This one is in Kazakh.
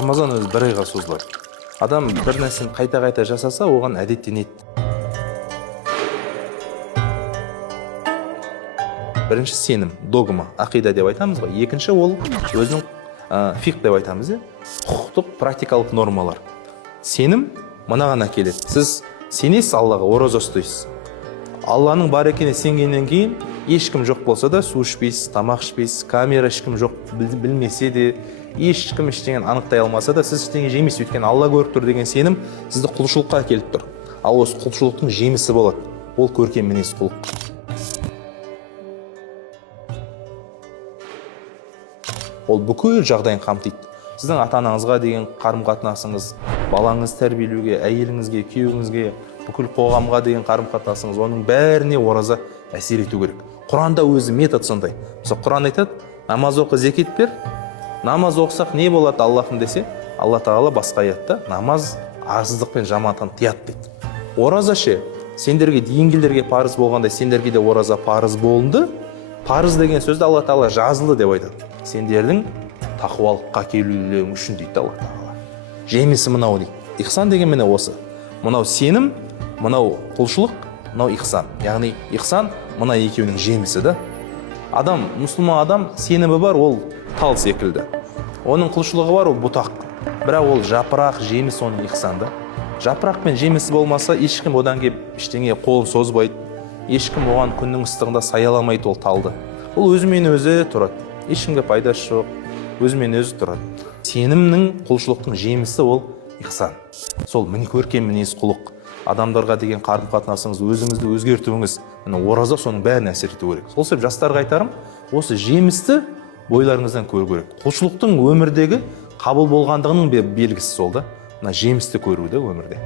Рамазан өзі бір айға созылады. Адам бір нәрсені қайта-қайта жасаса, оған әдеттенеді. Бірінші сенім, догма, ақида деп айтамыз ғой. Екінші ол өзінің фиқ деп айтамыз, құқықтық практикалық нормалар. Сенім мынаған әкеледі. Сіз сенесіз Аллаға, ораза ұстайсыз. Алланың бар екеніне сенгеннен кейін ешкім жоқ болса да су ішпейсіз, тамақ ішпейсіз, камера ешкім жоқ білмесе де, ешкім ештеңені анықтай алмаса да сіз ештеңе жемейсіз, өйткені Алла көріп тұр деген сенім сізді құлшылыққа әкеліп тұр. Ал осы құлшылықтың жемісі болады. Ол көркем мінез құлық. Ол бүкіл жағдайын қамтиды. Сіздің ата-анаңызға деген қарым-қатынасыңыз, балаңыз тәрбиелеуге, әйеліңізге, күйеуіңізге, бүкіл қоғамға деген қарым-қатынасыңыз, оның бәріне ораза әсер ету керек. Құранда өзі метод сондай. Мысалы, Құран айтады, намаз оқы, зекет бер. Намаз оқысақ не болады Аллахым десе, Алла Тағала басқа аятта намаз арсыздық пен жамандықтан тыяды дейді. Ораза ше, сендерге дейінгілерге парыз болғандай, сендерге де ораза парыз болынды. Парыз деген сөзді Алла Тағала жазылды деп айтады. Сендердің тақуалыққа келулерің үшін дейді Алла Тағала. Жемісі мынау дейді. Ихсан деген міне осы. Мынау сенім, мынау құлшылық, мынау ихсан. Яғни ихсан мына екеуінің жемісі да. Адам, мұсылман адам сенімі бар, ол тал секілді. Оның құлшылығы бар, ол бұтақ. Бірақ ол жапырақ, жеміс оның ихсанда. Жапырақ пен жемісі болмаса, ешкім одан кеп ештеңе қолын созбайды. Ешкім оған күннің ыстығында саяламайды ол талды. Ол өзімен өзі тұрады. Ешкімге пайдасы жоқ, өзімен өзі тұрады. Сенімнің, құлшылықтың жемісі ол ихсан. Сол көркем мінез құлық. Адамдарға деген қарым-қатынасыңыз, өзіңізді өзгертуіңіз, ораза соның бәрін әсер ету керек. Сол себеп жастарға айтарым, осы жемісті бойларыңыздан көру керек. Құлшылықтың өмірдегі қабыл болғандығының белгісі сол да. Жемісті көруді өмірде.